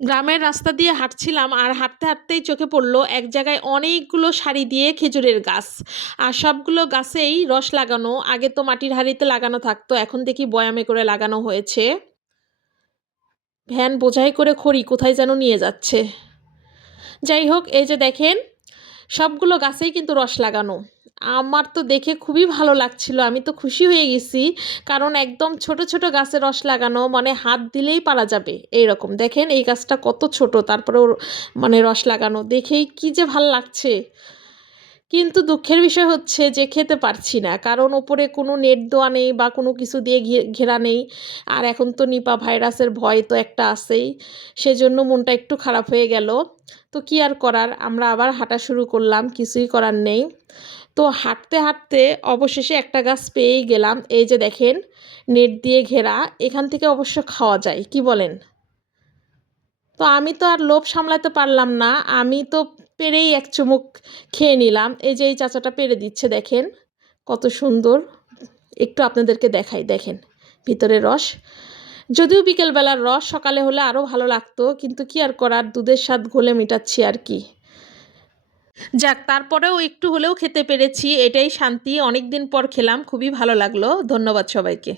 গ্রামের রাস্তা দিয়ে হাঁটছিলাম আর হাঁটতে হাঁটতেই চোখে পড়লো এক জায়গায় অনেকগুলো সারি দিয়ে খেজুরের গাছ। আর সবগুলো গাছেই রস লাগানো। আগে তো মাটির হাঁড়িতে লাগানো থাকতো, এখন দেখি বয়ামে করে লাগানো হয়েছে। ভ্যান বোঝাই করে খড়ি কোথায় যেন নিয়ে যাচ্ছে। যাই হোক, এই যে দেখেন, সবগুলো গাছেই কিন্তু রস লাগানো। আমার তো দেখে খুবই ভালো লাগছিল, আমি তো খুশি হয়ে গেছি। কারণ একদম ছোট ছোট গাছে রস লাগানো মানে হাত দিলেই পারা যাবে এইরকম। দেখেন এই গাছটা কত ছোট, তারপরেও মানে রস লাগানো দেখেই কি যে ভাল লাগছে। কিন্তু দুঃখের বিষয় হচ্ছে যে খেতে পারছি না, কারণ ওপরে কোনো নেট দেওয়া নেই বা কোনো কিছু দিয়ে ঘেরা নেই। আর এখন তো নিপা ভাইরাসের ভয় তো একটা আছেই, সেজন্য মনটা একটু খারাপ হয়ে গেল। তো কি আর করার, আমরা আবার হাঁটা শুরু করলাম, কিছুই করার নেই। তো হাঁটতে হাঁটতে অবশেষে একটা গাছ পেয়েই গেলাম। এই যে দেখেন, নেট দিয়ে ঘেরা, এখান থেকে অবশ্য খাওয়া যায়, কি বলেন? তো আমি তো আর লোভ সামলাতে পারলাম না, আমি তো পেরেই এক চুমুক খেয়ে নিলাম। এই যে এই চাচাটা পেরে দিচ্ছে, দেখেন কত সুন্দর। একটু আপনাদেরকে দেখাই, দেখেন ভিতরে রস। যদিও বিকেলবেলার রস, সকালে হলে আরও ভালো লাগতো, কিন্তু কি আর করার, দুধের স্বাদ ঘোলে মেটাচ্ছি আর কি। যাক, তারপরেও একটু হলেও খেতে পেরেছি, এটাই শান্তি। অনেক দিন পর খেলাম, খুবই ভালো লাগলো। ধন্যবাদ সবাইকে।